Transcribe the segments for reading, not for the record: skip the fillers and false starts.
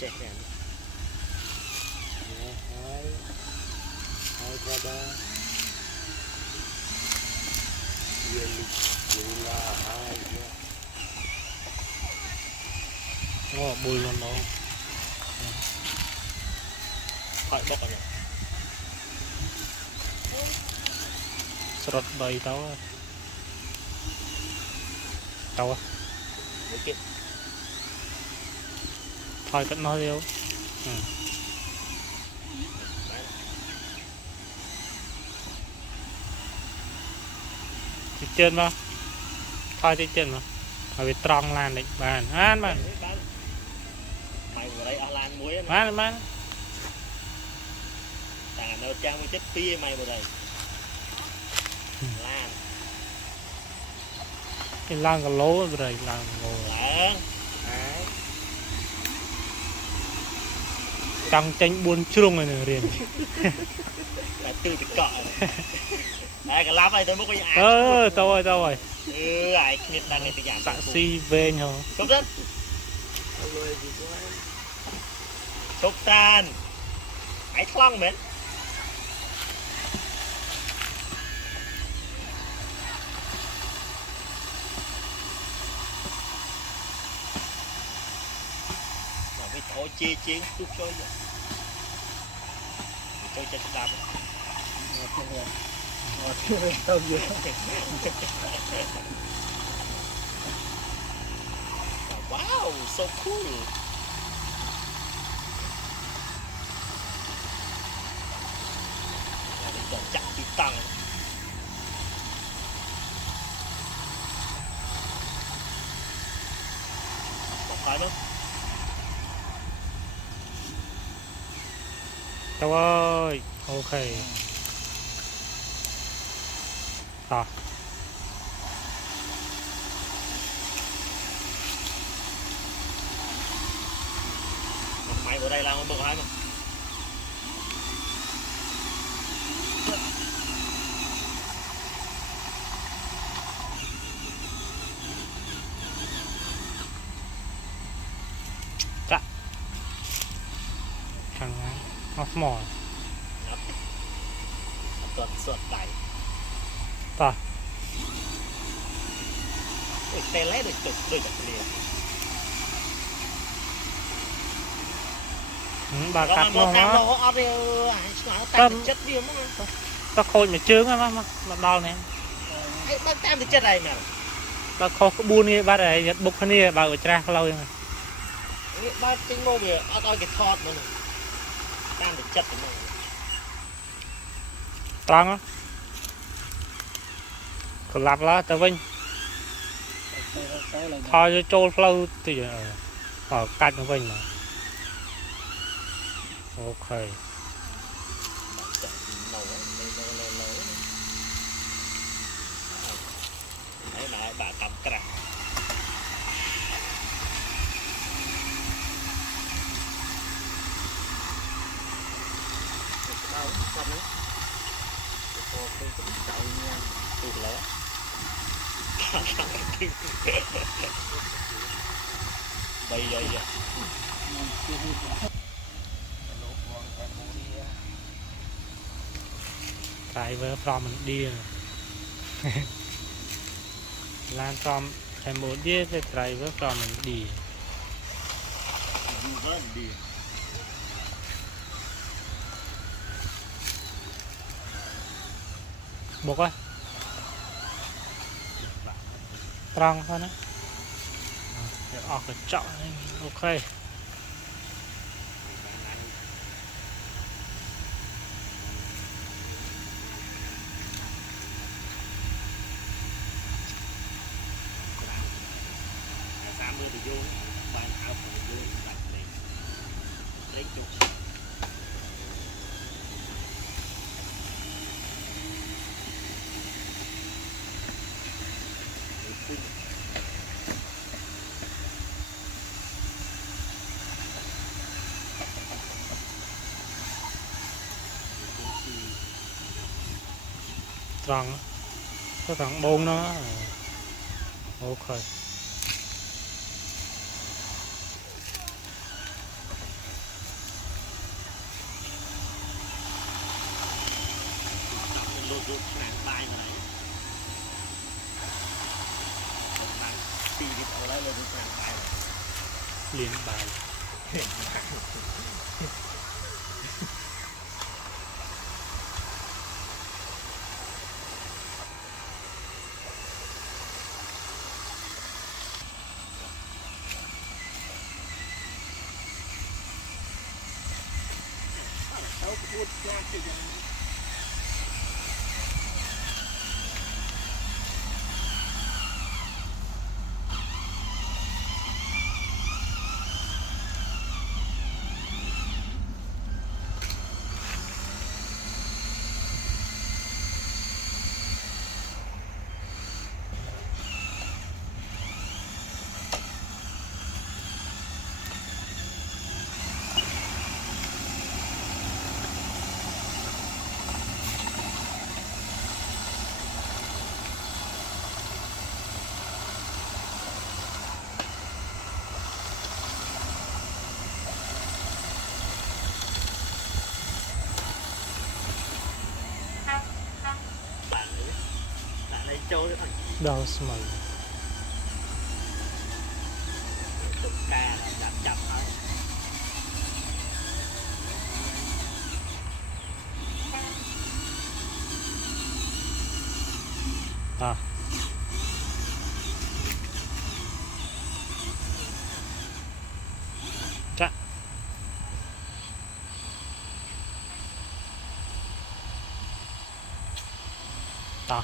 check in. Yeah, hi brother. Really, hi. Yeah. Oh, bull nó Hỏi bốc rồi. sọt bay tao tao Mấy cái thôi cất nói điêu trên mà thôi trên mà ở bên trong lan định bàn ăn mà mày vào đây Alan muối ăn mà tà nó trang với chất tia mày vào đây Lan cái lan cái lố rồi lan lố lợn trăng tranh buôn chuông này nè riêng là từ từ cọ đây cái lắp này tôi mới có nhà tao rồi ai biết đang cái dạng xạ si về nhờ chốt đất chốt tan hãy thong mến cái thổi chia chiến chút chơi vậy chơi chân đạp wow so cool còn chặt tí tăng một cái nữa tao ơi ok à mày vào đây làm một bộ hai mà dạ thằng off mỏi toàn sượt đẩy ta xe lét được chụp đôi chặt liền bà cắt nó chất viêm tao khôi mà trướng á mà đau nè bác tam thì chất này mà tao khôi cái buôn đi ba này bục cái này bà ở tra lâu rồi ba chính mô về ở cái thọt mà tam thì chất mà trăng á còn lặp lá tao vinh thôi cho trôi flow thì ở cạnh nó vinh mà ok đấy là bà cầm cà bây giờ driver from mình đi lan from Cambodia thì driver from mình đi buộc á trăng thôi đấy để ở cái chọn ok thì vô bàn áo vô đặt này lấy chụp trăng cái thằng bông nó ok bài này bài tì đi ở đây là được bài này เลี้ยงบาย đâu có buồn ra thì bạn ấy lại lấy trâu cái thằng ดาวสมัย tục ca là chậm chậm thôi อ่ะจะต่อ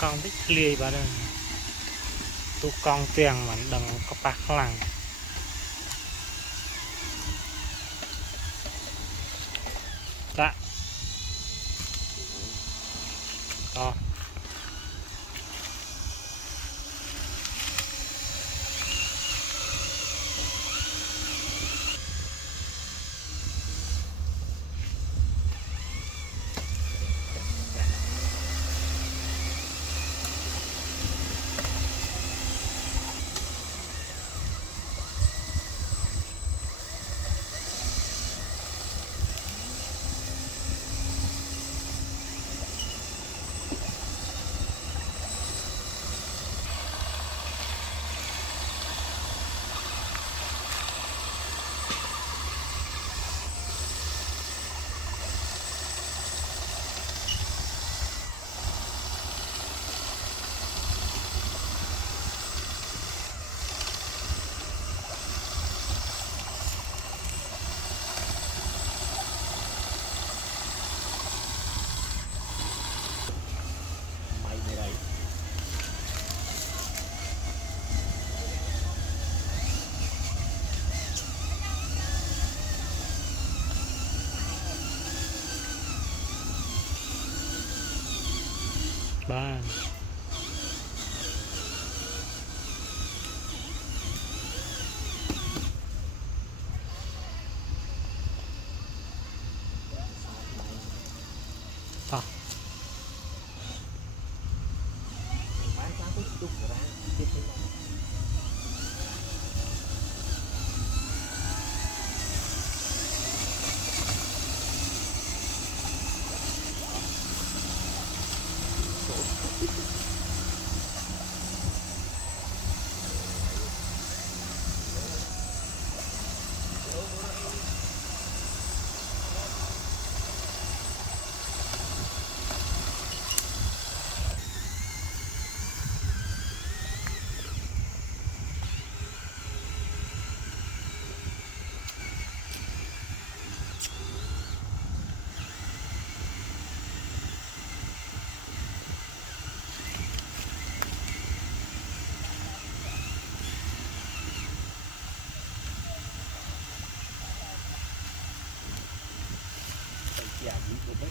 con thích liề bà đây tu con tiền mà đừng có bạc lằng dạ to mày về đây ba to bán cá cái chút ra tiếp theo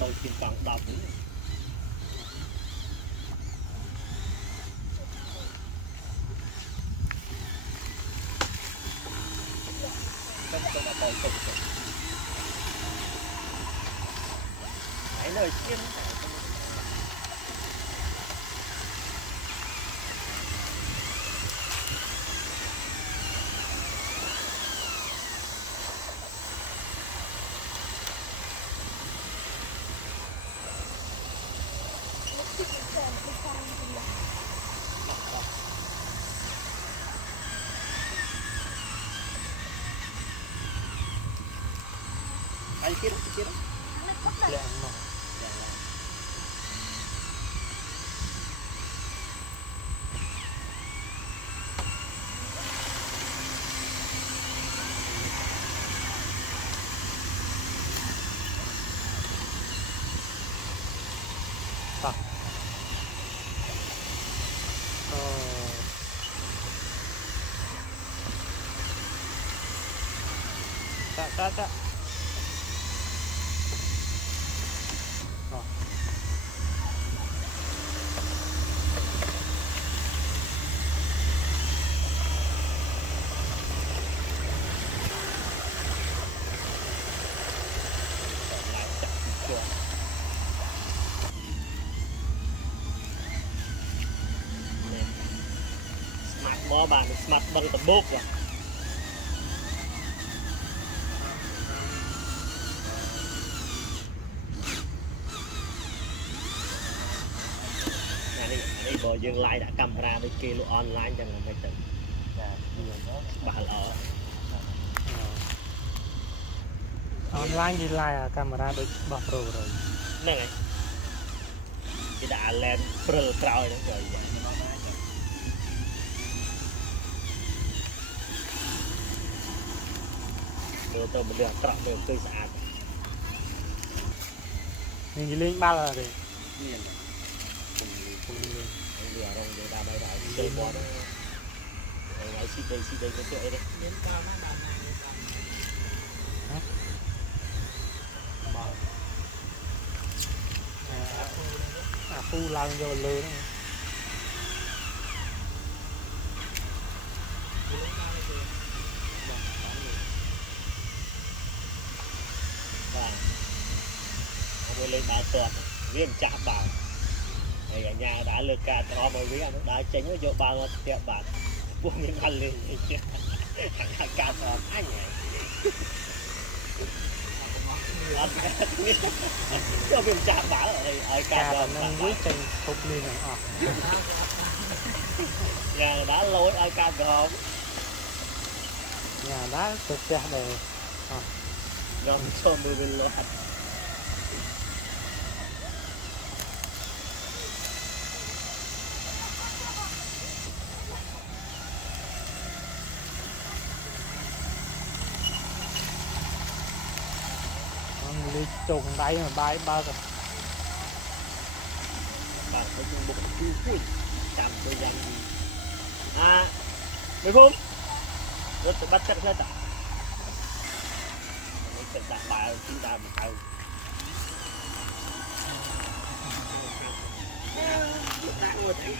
tôi tìm bằng đọc nữa tôi là tôi hãy nơi kiếm anh kia đó lẹ mà Dạ. Rồi. smart bó bàn smart bằng tầm bốc rồi đây có dương lại đã camera với kia luôn online chẳng là phải tự bà lỡ online ghi lại camera đôi bọc rồi nè này thì đã lên pro trao rồi tôi mình được trọn được tươi sạch mình lên ba là để vừa rồi người ta đây là chơi bó đó ngày xịt đây cái chơi đấy phu lang vô lơ đó và lên ba tuần viên chạm vào này ở nhà đã lừa cả họ mà với anh đã tránh nó vô ba ngót tiệm bạn buông những ăn lên cả thòm anh cho viên chạm bảo ở cả là nâng dưới chân không lên này nhà đã lối ở cả thòm nhà đá cực ra để rồi cho mưa bên loạt đi trùng đáy mà bay bao rồi bạn có dùng một cái chạm tôi dành gì được không rất là bắt chắc hết à nó sẽ đặt bài chúng ta một câu đã ngồi thấy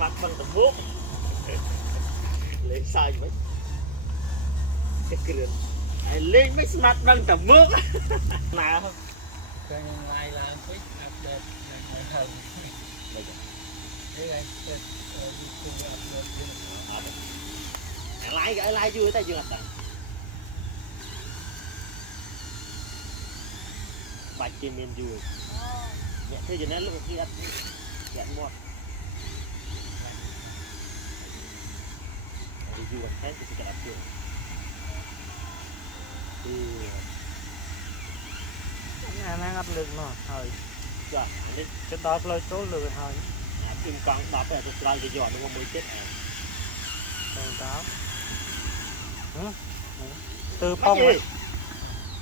mặt bằng tầm bút lên sai mấy cái kìa lên mấy smart bằng tầm bút nào không cái này là quick update này hơn đây cái lái vui ta chưa bạch trên miền vui nhẹ thế giờ nó lúc khi ăn nhẹ mua đi du lịch hết thì sẽ gặp được đang áp lực mà thôi cho anh đi cái đó lôi chỗ lừa thôi phim con đọc về tôi ra cái giỏ đúng không mới chết còn đó tư mấy phong gì ấy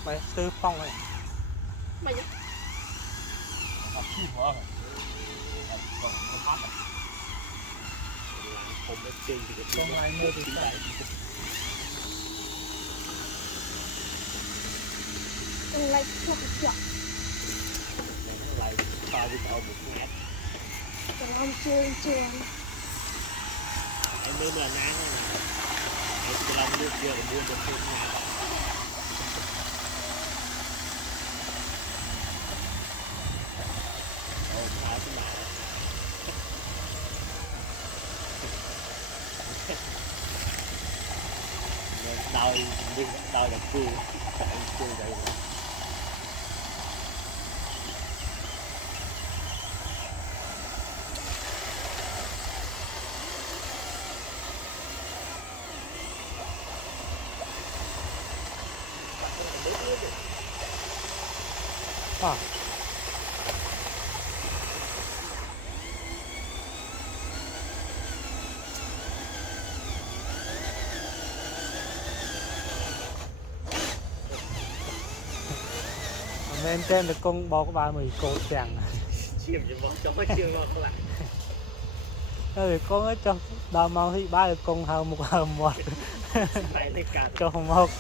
mày tư phong ấy mấy gì học chim hả còn không phát à không có chơi thì cái Không ai mua thì phải. Like chọc chọc lại tao đi tao một ngát Làm trường trường em mới mà nán em làm nước giờ mua một cái ngát ôi sao thế mà đau là cua cua vậy à nên trên được con bò của bà mày cô chẳng chìm cho món cho mấy chưa ngon lại rồi con ấy cho đào mau thì ba được con hào một phải lấy cả cho một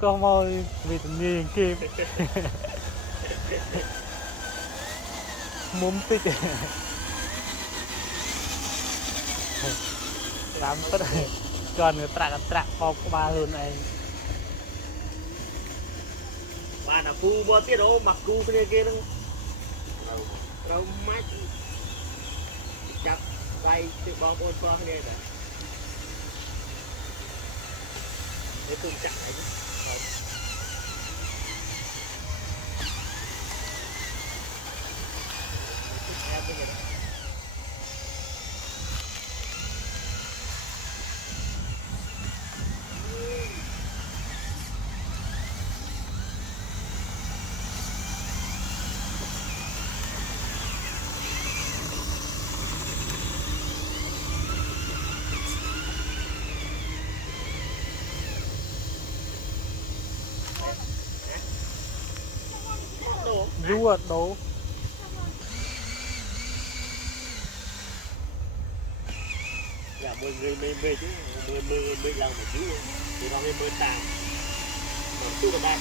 con mồi vì tự nhiên kim muốn tích làm tất còn người trạc bò của bà luôn này bà là cu bò tiết đâu mặc cu cái kia nó rau mát chặt vay từ bò bò con kia rồi để tôi chặt lại chứ em bây giờ đó vua đố dạ mọi người mê chứ mê lần mà chú thì nó mê tàn mà chú là bạn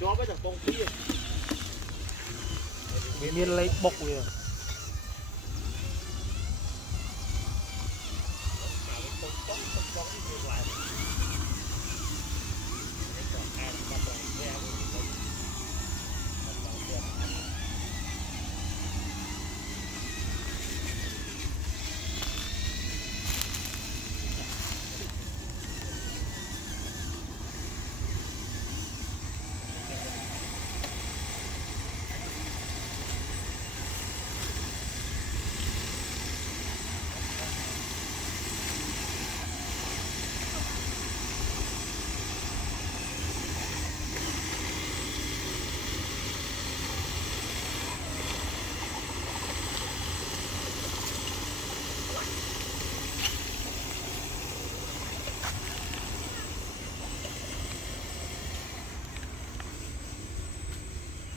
cho bây giờ con kia miên lấy bốc rồi